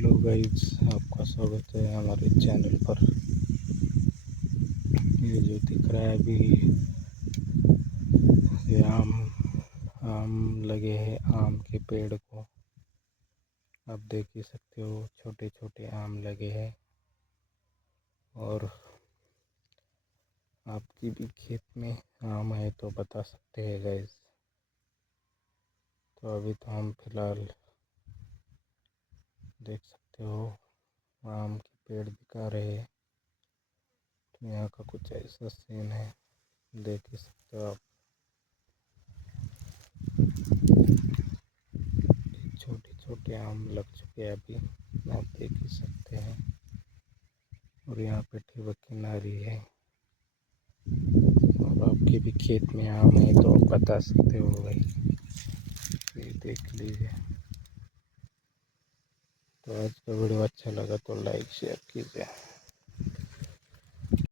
Hello guys, आपका स्वागत है हमारे चैनल पर। ये जो दिख रहा है अभी, ये आम लगे हैं। आम के पेड़ को आप देख ही सकते हो, छोटे छोटे आम लगे हैं। और आपकी भी खेत में आम है तो बता सकते हैं गाइस। तो अभी तो हम फिलहाल देख सकते हो आम के पेड़ दिखा रहे हैं। तो यहाँ का कुछ ऐसा सीन है, देख ही सकते हो आप। छोटे छोटे आम लग चुके हैं अभी, आप देख ही सकते हैं। और यहाँ पे ठेवक किनारी है। और आपके भी खेत में आम है तो आप बता सकते हो भाई, ये देख लीजिए। तो आज का वीडियो अच्छा लगा तो लाइक शेयर कीजिए।